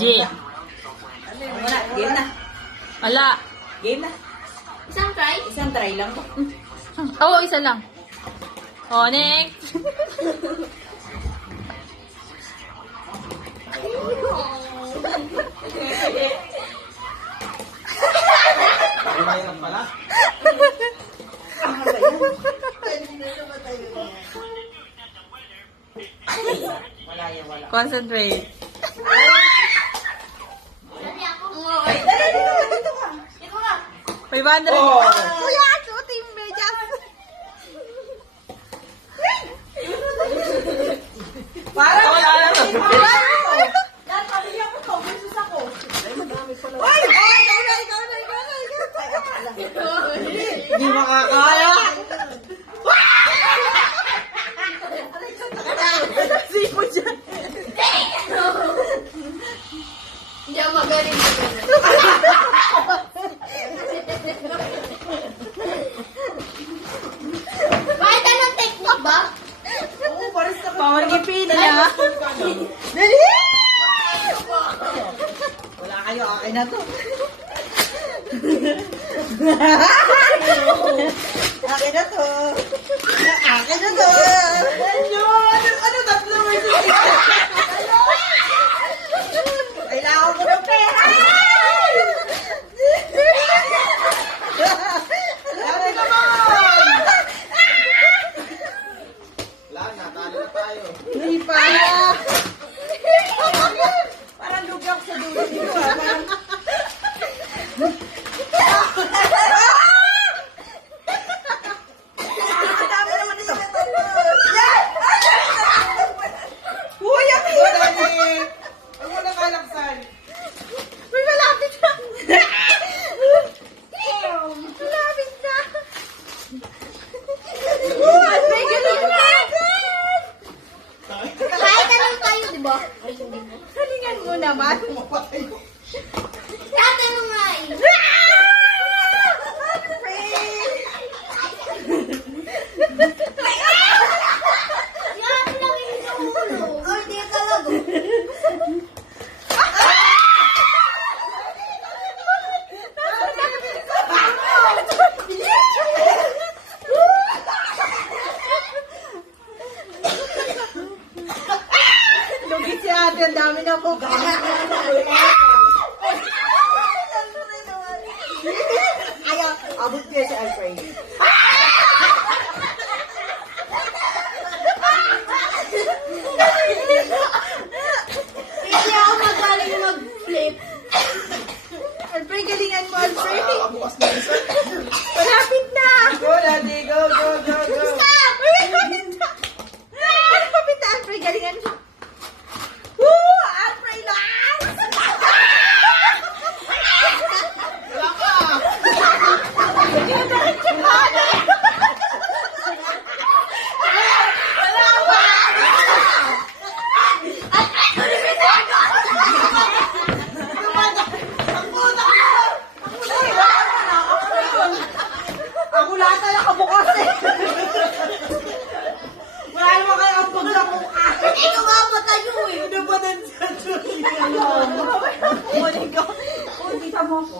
G. Wala, game na. Wala. Game na. Isang try? Isang try lang. Oo, isa lang. O, next. Mahirap pala. Wala yan, wala. Concentrate. Dali ako. Ay, dali, dito ka. Ito ka. 500. Oh. Kuya, suotin yung medyas. Parang Wala na. Yan, pamilya ko to. Beses ako. Ay, madami pala. Ay, ikaw na. Hindi makakaya. Sipo dyan. Hindi ako magaling. Kahit anong technique ba? Oo, pares na Power ngipin na. Dali! Wala kayo, akin na to. Akin na to. Akin na to. Ano, tatlo versus isa? Kailangan ko ng pera! Akin naman! Wala na, talo na tayo. Hindi pa. Parang lugyok sa dulo dito. Parang... Dami naman yung natalo. Uy, ang hirap! Huwag mo na kalaksan. Uy, malapit na. Malapit na. Thank you, Kahit anong tayo, di ba? Halingan mo naman. Kahit anong nga eh. Yan lang yung ulo. Ay, di talaga. Lugit si ate, ang dami na po. Ayaw, abot niya si Alfred. Hindi ako magaling mag-flip. Alfred, galingan mo, Alfred. Bukas na isa. Malapit na. Go, Daddy, go, go, go, go. Stop! Uy, malapit na. Ano papit na, Alfred? Galingan mo. Woo! Alfred lang! Wala ka. Ako lahat na nakabukas eh. Wala naman kayo ang pag sa mukha. Hindi ko mapatayo eh. Ano ba nan sa Julia? Oh, hindi mo ako.